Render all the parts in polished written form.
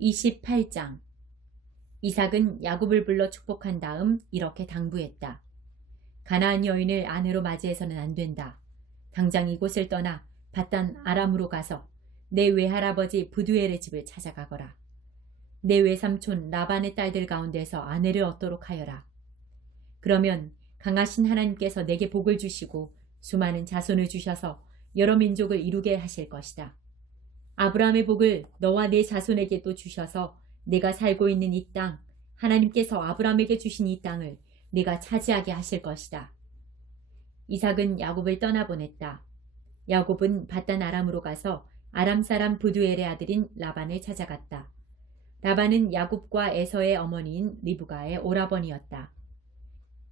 28장. 이삭은 야곱을 불러 축복한 다음 이렇게 당부했다. 가나안 여인을 아내로 맞이해서는 안 된다. 당장 이곳을 떠나 밧단 아람으로 가서 내 외할아버지 부두엘의 집을 찾아가거라. 내 외삼촌 라반의 딸들 가운데서 아내를 얻도록 하여라. 그러면 강하신 하나님께서 내게 복을 주시고 수많은 자손을 주셔서 여러 민족을 이루게 하실 것이다. 아브라함의 복을 너와 내 자손에게도 주셔서 내가 살고 있는 이 땅, 하나님께서 아브라함에게 주신 이 땅을 내가 차지하게 하실 것이다. 이삭은 야곱을 떠나보냈다. 야곱은 밧단 아람으로 가서 아람 사람 부두엘의 아들인 라반을 찾아갔다. 라반은 야곱과 에서의 어머니인 리브가의 오라버니였다.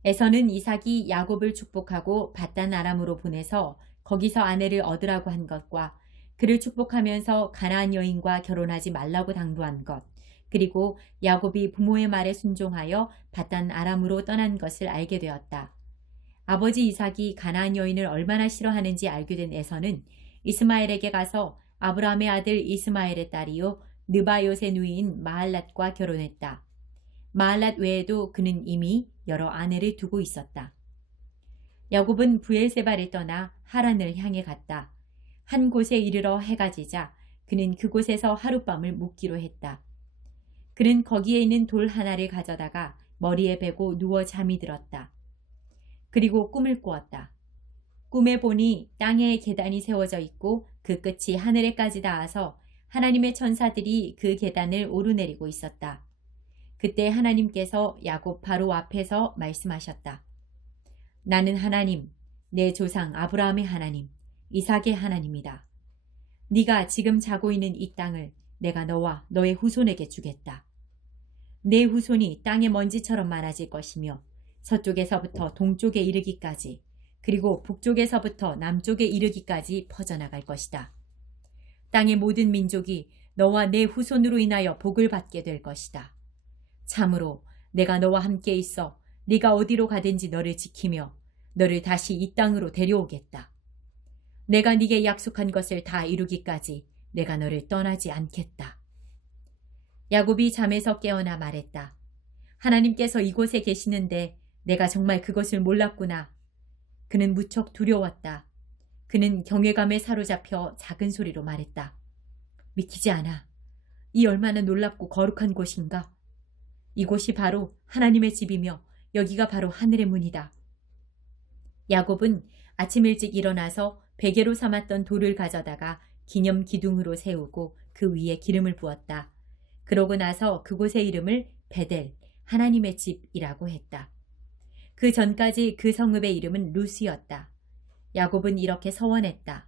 에서는 이삭이 야곱을 축복하고 밧단 아람으로 보내서 거기서 아내를 얻으라고 한 것과 그를 축복하면서 가나안 여인과 결혼하지 말라고 당부한 것, 그리고 야곱이 부모의 말에 순종하여 밧단 아람으로 떠난 것을 알게 되었다. 아버지 이삭이 가나안 여인을 얼마나 싫어하는지 알게 된 에서는 이스마엘에게 가서 아브라함의 아들 이스마엘의 딸이요 느바요의 누이인 마할랏과 결혼했다. 마할랏 외에도 그는 이미 여러 아내를 두고 있었다. 야곱은 브엘세바를 떠나 하란을 향해 갔다. 한 곳에 이르러 해가 지자 그는 그곳에서 하룻밤을 묵기로 했다. 그는 거기에 있는 돌 하나를 가져다가 머리에 베고 누워 잠이 들었다. 그리고 꿈을 꾸었다. 꿈에 보니 땅에 계단이 세워져 있고 그 끝이 하늘에까지 닿아서 하나님의 천사들이 그 계단을 오르내리고 있었다. 그때 하나님께서 야곱 바로 앞에서 말씀하셨다. 나는 하나님, 내 조상 아브라함의 하나님, 이삭의 하나님이다. 네가 지금 자고 있는 이 땅을 내가 너와 너의 후손에게 주겠다. 내 후손이 땅의 먼지처럼 많아질 것이며 서쪽에서부터 동쪽에 이르기까지 그리고 북쪽에서부터 남쪽에 이르기까지 퍼져나갈 것이다. 땅의 모든 민족이 너와 내 후손으로 인하여 복을 받게 될 것이다. 참으로 내가 너와 함께 있어 네가 어디로 가든지 너를 지키며 너를 다시 이 땅으로 데려오겠다. 내가 네게 약속한 것을 다 이루기까지 내가 너를 떠나지 않겠다. 야곱이 잠에서 깨어나 말했다. 하나님께서 이곳에 계시는데 내가 정말 그것을 몰랐구나. 그는 무척 두려웠다. 그는 경외감에 사로잡혀 작은 소리로 말했다. 믿기지 않아. 이 얼마나 놀랍고 거룩한 곳인가. 이곳이 바로 하나님의 집이며 여기가 바로 하늘의 문이다. 야곱은 아침 일찍 일어나서 베개로 삼았던 돌을 가져다가 기념 기둥으로 세우고 그 위에 기름을 부었다. 그러고 나서 그곳의 이름을 베델, 하나님의 집이라고 했다. 그 전까지 그 성읍의 이름은 루스였다. 야곱은 이렇게 서원했다.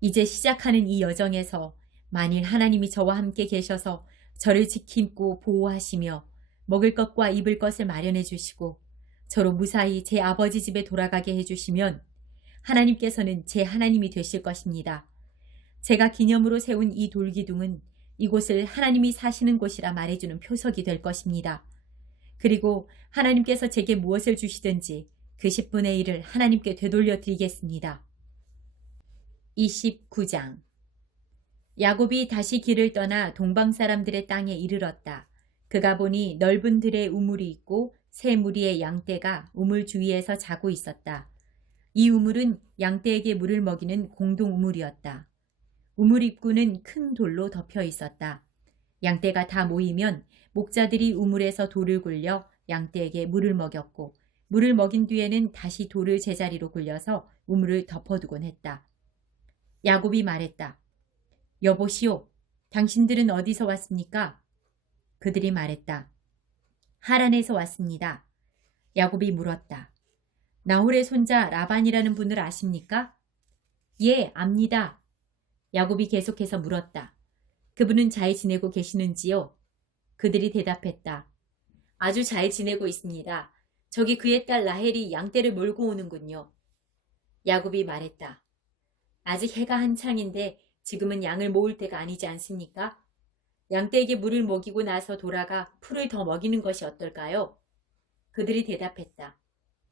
이제 시작하는 이 여정에서 만일 하나님이 저와 함께 계셔서 저를 지키고 보호하시며 먹을 것과 입을 것을 마련해 주시고 저로 무사히 제 아버지 집에 돌아가게 해주시면 하나님께서는 제 하나님이 되실 것입니다. 제가 기념으로 세운 이 돌기둥은 이곳을 하나님이 사시는 곳이라 말해주는 표석이 될 것입니다. 그리고 하나님께서 제게 무엇을 주시든지 그 10분의 1을 하나님께 되돌려 드리겠습니다. 29장. 야곱이 다시 길을 떠나 동방 사람들의 땅에 이르렀다. 그가 보니 넓은 들에 우물이 있고 세 무리의 양떼가 우물 주위에서 자고 있었다. 이 우물은 양떼에게 물을 먹이는 공동 우물이었다. 우물 입구는 큰 돌로 덮여 있었다. 양떼가 다 모이면 목자들이 우물에서 돌을 굴려 양떼에게 물을 먹였고 물을 먹인 뒤에는 다시 돌을 제자리로 굴려서 우물을 덮어두곤 했다. 야곱이 말했다. 여보시오, 당신들은 어디서 왔습니까? 그들이 말했다. 하란에서 왔습니다. 야곱이 물었다. 나홀의 손자 라반이라는 분을 아십니까? 예, 압니다. 야곱이 계속해서 물었다. 그분은 잘 지내고 계시는지요? 그들이 대답했다. 아주 잘 지내고 있습니다. 저기 그의 딸 라헬이 양떼를 몰고 오는군요. 야곱이 말했다. 아직 해가 한창인데 지금은 양을 모을 때가 아니지 않습니까? 양떼에게 물을 먹이고 나서 돌아가 풀을 더 먹이는 것이 어떨까요? 그들이 대답했다.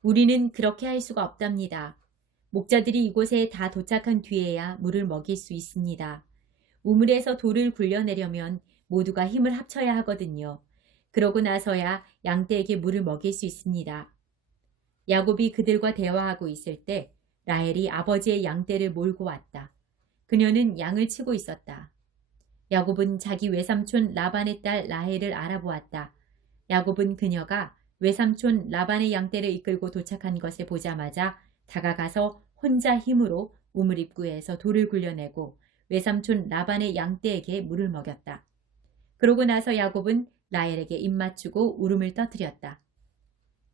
우리는 그렇게 할 수가 없답니다. 목자들이 이곳에 다 도착한 뒤에야 물을 먹일 수 있습니다. 우물에서 돌을 굴려내려면 모두가 힘을 합쳐야 하거든요. 그러고 나서야 양떼에게 물을 먹일 수 있습니다. 야곱이 그들과 대화하고 있을 때 라헬이 아버지의 양떼를 몰고 왔다. 그녀는 양을 치고 있었다. 야곱은 자기 외삼촌 라반의 딸 라헬을 알아보았다. 야곱은 그녀가 외삼촌 라반의 양떼를 이끌고 도착한 것을 보자마자 다가가서 혼자 힘으로 우물 입구에서 돌을 굴려내고 외삼촌 라반의 양떼에게 물을 먹였다. 그러고 나서 야곱은 라헬에게 입맞추고 울음을 터뜨렸다.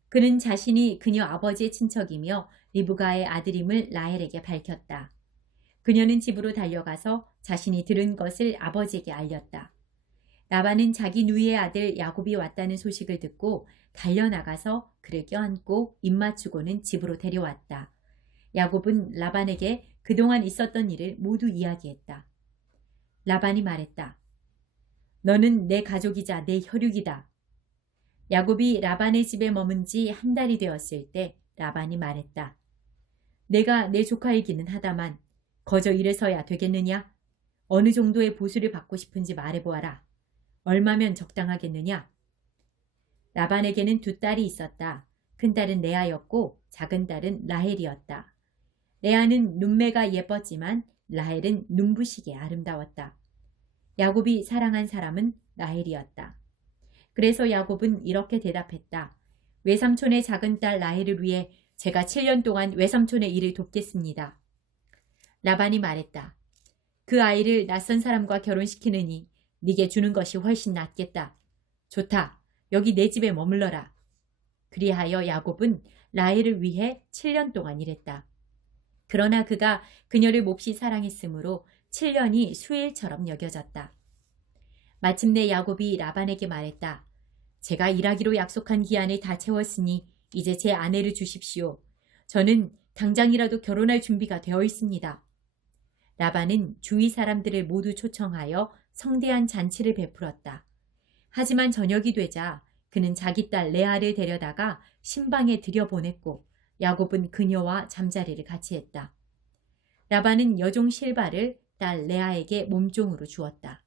그는 자신이 그녀 아버지의 친척이며 리브가의 아들임을 라헬에게 밝혔다. 그녀는 집으로 달려가서 자신이 들은 것을 아버지에게 알렸다. 라반은 자기 누이의 아들 야곱이 왔다는 소식을 듣고 달려나가서 그를 껴안고 입맞추고는 집으로 데려왔다. 야곱은 라반에게 그동안 있었던 일을 모두 이야기했다. 라반이 말했다. 너는 내 가족이자 내 혈육이다. 야곱이 라반의 집에 머문 지 한 달이 되었을 때 라반이 말했다. 내가 내 조카이기는 하다만 거저 이래서야 되겠느냐? 어느 정도의 보수를 받고 싶은지 말해보아라. 얼마면 적당하겠느냐? 라반에게는 두 딸이 있었다. 큰 딸은 레아였고 작은 딸은 라헬이었다. 레아는 눈매가 예뻤지만 라헬은 눈부시게 아름다웠다. 야곱이 사랑한 사람은 라헬이었다. 그래서 야곱은 이렇게 대답했다. 외삼촌의 작은 딸 라헬을 위해 제가 7년 동안 외삼촌의 일을 돕겠습니다. 라반이 말했다. 그 아이를 낯선 사람과 결혼시키느니 네게 주는 것이 훨씬 낫겠다. 좋다. 여기 내 집에 머물러라. 그리하여 야곱은 라헬을 위해 7년 동안 일했다. 그러나 그가 그녀를 몹시 사랑했으므로 7년이 수일처럼 여겨졌다. 마침내 야곱이 라반에게 말했다. 제가 일하기로 약속한 기한을 다 채웠으니 이제 제 아내를 주십시오. 저는 당장이라도 결혼할 준비가 되어 있습니다. 라반은 주위 사람들을 모두 초청하여 성대한 잔치를 베풀었다. 하지만 저녁이 되자 그는 자기 딸 레아를 데려다가 신방에 들여보냈고 야곱은 그녀와 잠자리를 같이 했다. 라반은 여종 실바를 딸 레아에게 몸종으로 주었다.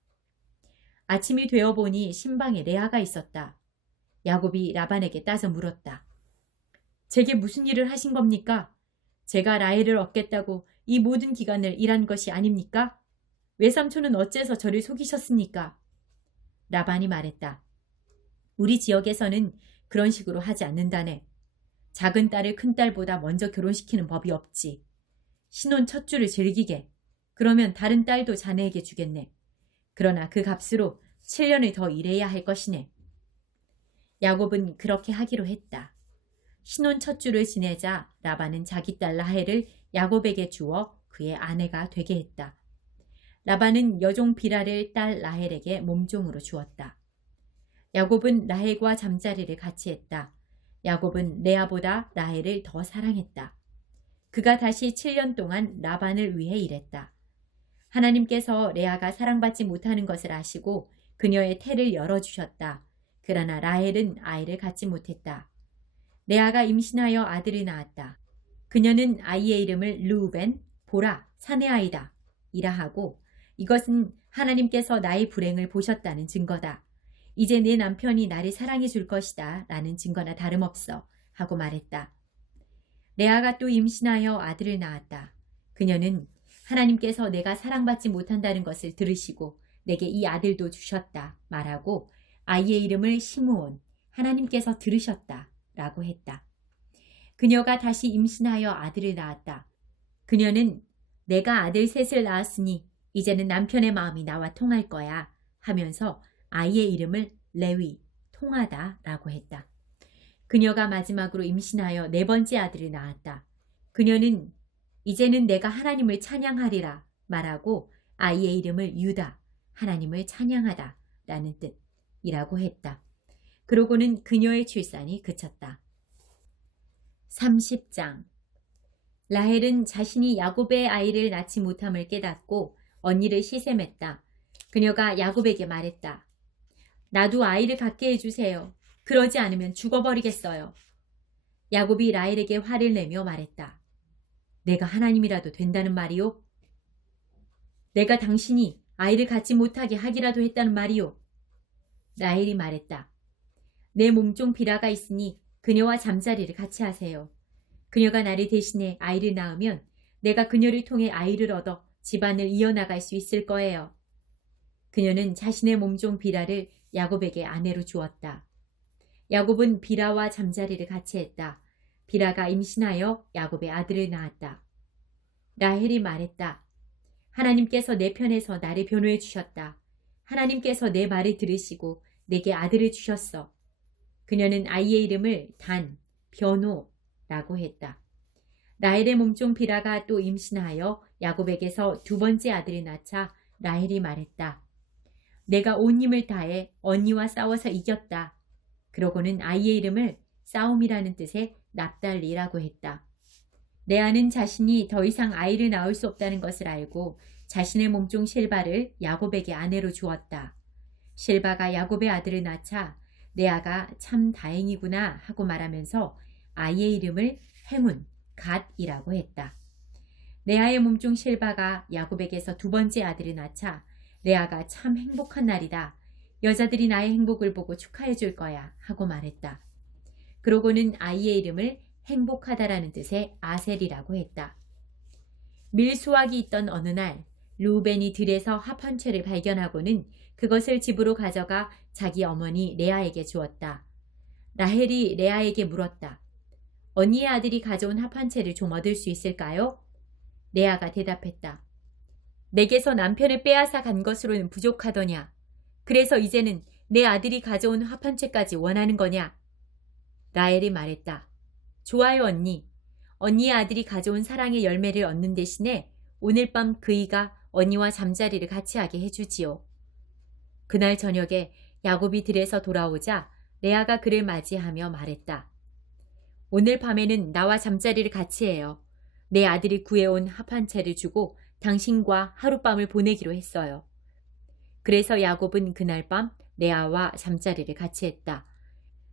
아침이 되어 보니 신방에 레아가 있었다. 야곱이 라반에게 따져 물었다. 제게 무슨 일을 하신 겁니까? 제가 라헬을 얻겠다고 이 모든 기간을 일한 것이 아닙니까? 외삼촌은 어째서 저를 속이셨습니까? 라반이 말했다. 우리 지역에서는 그런 식으로 하지 않는다네. 작은 딸을 큰 딸보다 먼저 결혼시키는 법이 없지. 신혼 첫 주를 즐기게. 그러면 다른 딸도 자네에게 주겠네. 그러나 그 값으로 7년을 더 일해야 할 것이네. 야곱은 그렇게 하기로 했다. 신혼 첫 주를 지내자 라반은 자기 딸 라헬을 야곱에게 주어 그의 아내가 되게 했다. 라반은 여종 비라를 딸 라헬에게 몸종으로 주었다. 야곱은 라헬과 잠자리를 같이 했다. 야곱은 레아보다 라헬을 더 사랑했다. 그가 다시 7년 동안 라반을 위해 일했다. 하나님께서 레아가 사랑받지 못하는 것을 아시고 그녀의 태를 열어주셨다. 그러나 라헬은 아이를 갖지 못했다. 레아가 임신하여 아들을 낳았다. 그녀는 아이의 이름을 르우벤, 보라, 사내 아이다 이라 하고 이것은 하나님께서 나의 불행을 보셨다는 증거다. 이제 내 남편이 나를 사랑해 줄 것이다 라는 증거나 다름없어 하고 말했다. 레아가 또 임신하여 아들을 낳았다. 그녀는 하나님께서 내가 사랑받지 못한다는 것을 들으시고 내게 이 아들도 주셨다 말하고 아이의 이름을 시므온, 하나님께서 들으셨다 라고 했다. 그녀가 다시 임신하여 아들을 낳았다. 그녀는 내가 아들 셋을 낳았으니 이제는 남편의 마음이 나와 통할 거야 하면서 아이의 이름을 레위, 통하다 라고 했다. 그녀가 마지막으로 임신하여 네 번째 아들을 낳았다. 그녀는 이제는 내가 하나님을 찬양하리라 말하고 아이의 이름을 유다, 하나님을 찬양하다 라는 뜻이라고 했다. 그러고는 그녀의 출산이 그쳤다. 30장 라헬은 자신이 야곱의 아이를 낳지 못함을 깨닫고 언니를 시샘했다. 그녀가 야곱에게 말했다. 나도 아이를 갖게 해주세요. 그러지 않으면 죽어버리겠어요. 야곱이 라헬에게 화를 내며 말했다. 내가 하나님이라도 된다는 말이오? 내가 당신이 아이를 갖지 못하게 하기라도 했다는 말이오? 라헬이 말했다. 내 몸종 비라가 있으니 그녀와 잠자리를 같이 하세요. 그녀가 나를 대신해 아이를 낳으면 내가 그녀를 통해 아이를 얻어 집안을 이어나갈 수 있을 거예요. 그녀는 자신의 몸종 비라를 야곱에게 아내로 주었다. 야곱은 비라와 잠자리를 같이 했다. 비라가 임신하여 야곱의 아들을 낳았다. 라헬이 말했다. 하나님께서 내 편에서 나를 변호해 주셨다. 하나님께서 내 말을 들으시고 내게 아들을 주셨어. 그녀는 아이의 이름을 단, 변호라고 했다. 라헬의 몸종 비라가 또 임신하여 야곱에게서 두 번째 아들을 낳자 라헬이 말했다. 내가 온 힘을 다해 언니와 싸워서 이겼다. 그러고는 아이의 이름을 싸움이라는 뜻의 납달리라고 했다. 레아는 자신이 더 이상 아이를 낳을 수 없다는 것을 알고 자신의 몸종 실바를 야곱에게 아내로 주었다. 실바가 야곱의 아들을 낳자 레아가 참 다행이구나 하고 말하면서 아이의 이름을 행운, 갓이라고 했다. 레아의 몸종 실바가 야곱에게서 두 번째 아들을 낳자 레아가 참 행복한 날이다. 여자들이 나의 행복을 보고 축하해 줄 거야 하고 말했다. 그러고는 아이의 이름을 행복하다라는 뜻의 아셀이라고 했다. 밀수확이 있던 어느 날 루벤이 들에서 합 한 채를 발견하고는 그것을 집으로 가져가 자기 어머니 레아에게 주었다. 라헬이 레아에게 물었다. 언니의 아들이 가져온 합 한 채를 좀 얻을 수 있을까요? 레아가 대답했다. 내게서 남편을 빼앗아 간 것으로는 부족하더냐. 그래서 이제는 내 아들이 가져온 합 한 채까지 원하는 거냐? 라헬이 말했다. 좋아요 언니. 언니의 아들이 가져온 사랑의 열매를 얻는 대신에 오늘 밤 그이가 언니와 잠자리를 같이 하게 해주지요. 그날 저녁에 야곱이 들에서 돌아오자 레아가 그를 맞이하며 말했다. 오늘 밤에는 나와 잠자리를 같이 해요. 내 아들이 구해온 합 한 채를 주고 당신과 하룻밤을 보내기로 했어요. 그래서 야곱은 그날 밤 레아와 잠자리를 같이 했다.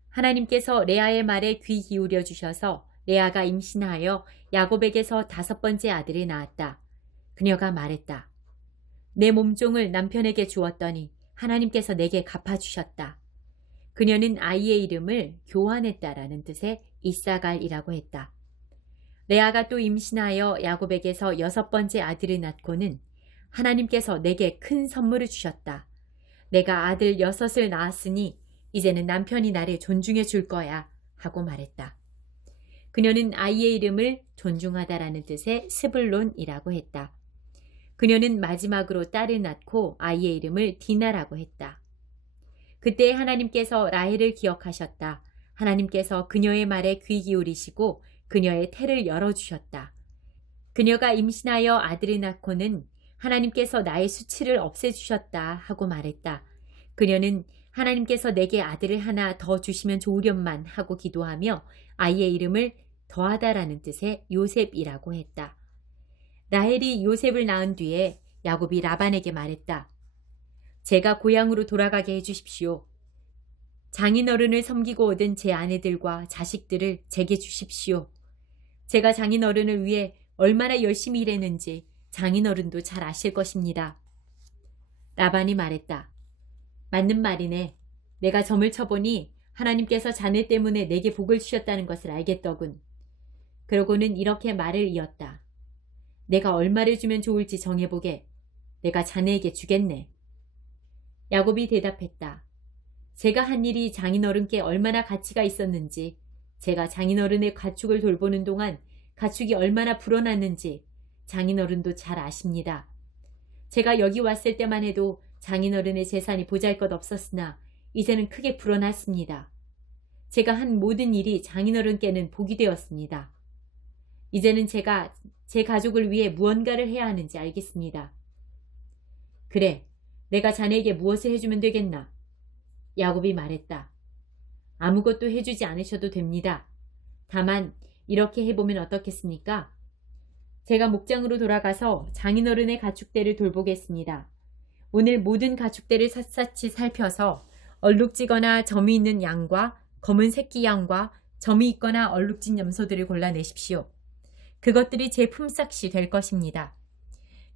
하나님께서 레아의 말에 귀 기울여 주셔서 레아가 임신하여 야곱에게서 다섯 번째 아들을 낳았다. 그녀가 말했다. 내 몸종을 남편에게 주었더니 하나님께서 내게 갚아주셨다. 그녀는 아이의 이름을 교환했다라는 뜻의 이사갈이라고 했다. 레아가 또 임신하여 야곱에게서 여섯 번째 아들을 낳고는 하나님께서 내게 큰 선물을 주셨다. 내가 아들 여섯을 낳았으니 이제는 남편이 나를 존중해 줄 거야 하고 말했다. 그녀는 아이의 이름을 존중하다라는 뜻의 스불론이라고 했다. 그녀는 마지막으로 딸을 낳고 아이의 이름을 디나라고 했다. 그때 하나님께서 라헬을 기억하셨다. 하나님께서 그녀의 말에 귀 기울이시고 그녀의 태를 열어주셨다. 그녀가 임신하여 아들을 낳고는 하나님께서 나의 수치를 없애주셨다 하고 말했다. 그녀는 하나님께서 내게 아들을 하나 더 주시면 좋으련만 하고 기도하며 아이의 이름을 더하다라는 뜻의 요셉이라고 했다. 라헬이 요셉을 낳은 뒤에 야곱이 라반에게 말했다. 제가 고향으로 돌아가게 해주십시오. 장인어른을 섬기고 얻은 제 아내들과 자식들을 제게 주십시오. 제가 장인어른을 위해 얼마나 열심히 일했는지 장인어른도 잘 아실 것입니다. 라반이 말했다. 맞는 말이네. 내가 점을 쳐보니 하나님께서 자네 때문에 내게 복을 주셨다는 것을 알겠더군. 그러고는 이렇게 말을 이었다. 내가 얼마를 주면 좋을지 정해보게. 내가 자네에게 주겠네. 야곱이 대답했다. 제가 한 일이 장인어른께 얼마나 가치가 있었는지, 제가 장인어른의 가축을 돌보는 동안 가축이 얼마나 불어났는지 장인어른도 잘 아십니다. 제가 여기 왔을 때만 해도 장인어른의 재산이 보잘것없었으나 이제는 크게 불어났습니다. 제가 한 모든 일이 장인어른께는 복이 되었습니다. 이제는 제가 제 가족을 위해 무언가를 해야 하는지 알겠습니다. 그래, 내가 자네에게 무엇을 해주면 되겠나? 야곱이 말했다. 아무것도 해주지 않으셔도 됩니다. 다만 이렇게 해보면 어떻겠습니까? 제가 목장으로 돌아가서 장인어른의 가축대를 돌보겠습니다. 오늘 모든 가축대를 샅샅이 살펴서 얼룩지거나 점이 있는 양과 검은 새끼 양과 점이 있거나 얼룩진 염소들을 골라내십시오. 그것들이 제 품삯이 될 것입니다.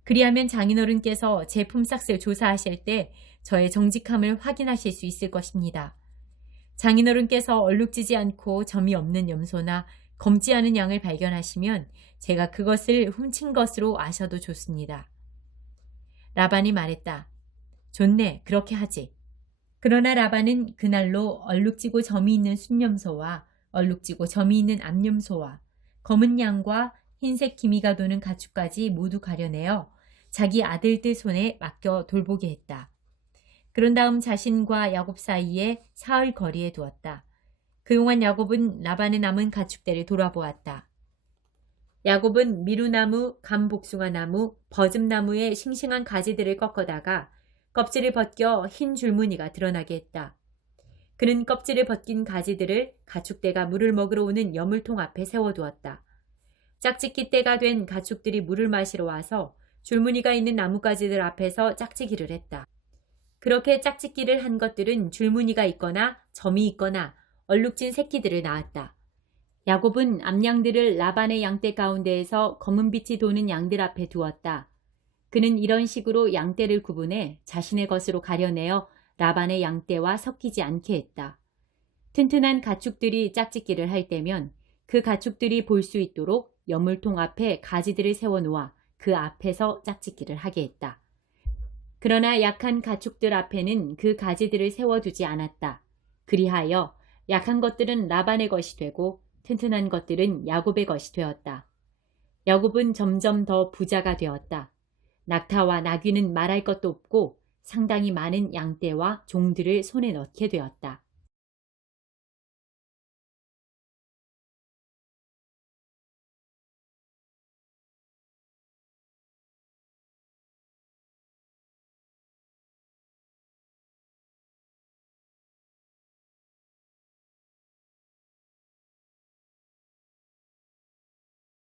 그리하면 장인어른께서 제 품삯을 조사하실 때 저의 정직함을 확인하실 수 있을 것입니다. 장인어른께서 얼룩지지 않고 점이 없는 염소나 검지 않은 양을 발견하시면 제가 그것을 훔친 것으로 아셔도 좋습니다. 라반이 말했다. 좋네, 그렇게 하지. 그러나 라반은 그날로 얼룩지고 점이 있는 순염소와 얼룩지고 점이 있는 암염소와 검은 양과 흰색 기미가 도는 가축까지 모두 가려내어 자기 아들들 손에 맡겨 돌보게 했다. 그런 다음 자신과 야곱 사이에 사흘 거리에 두었다. 그동안 야곱은 라반의 남은 가축대를 돌아보았다. 야곱은 미루나무, 감복숭아나무, 버즘나무의 싱싱한 가지들을 꺾어다가 껍질을 벗겨 흰 줄무늬가 드러나게 했다. 그는 껍질을 벗긴 가지들을 가축대가 물을 먹으러 오는 여물통 앞에 세워두었다. 짝짓기 때가 된 가축들이 물을 마시러 와서 줄무늬가 있는 나뭇가지들 앞에서 짝짓기를 했다. 그렇게 짝짓기를 한 것들은 줄무늬가 있거나 점이 있거나 얼룩진 새끼들을 낳았다. 야곱은 암양들을 라반의 양떼 가운데에서 검은빛이 도는 양들 앞에 두었다. 그는 이런 식으로 양떼를 구분해 자신의 것으로 가려내어 라반의 양떼와 섞이지 않게 했다. 튼튼한 가축들이 짝짓기를 할 때면 그 가축들이 볼 수 있도록 여물통 앞에 가지들을 세워놓아 그 앞에서 짝짓기를 하게 했다. 그러나 약한 가축들 앞에는 그 가지들을 세워두지 않았다. 그리하여 약한 것들은 라반의 것이 되고 튼튼한 것들은 야곱의 것이 되었다. 야곱은 점점 더 부자가 되었다. 낙타와 나귀는 말할 것도 없고 상당히 많은 양떼와 종들을 손에 넣게 되었다.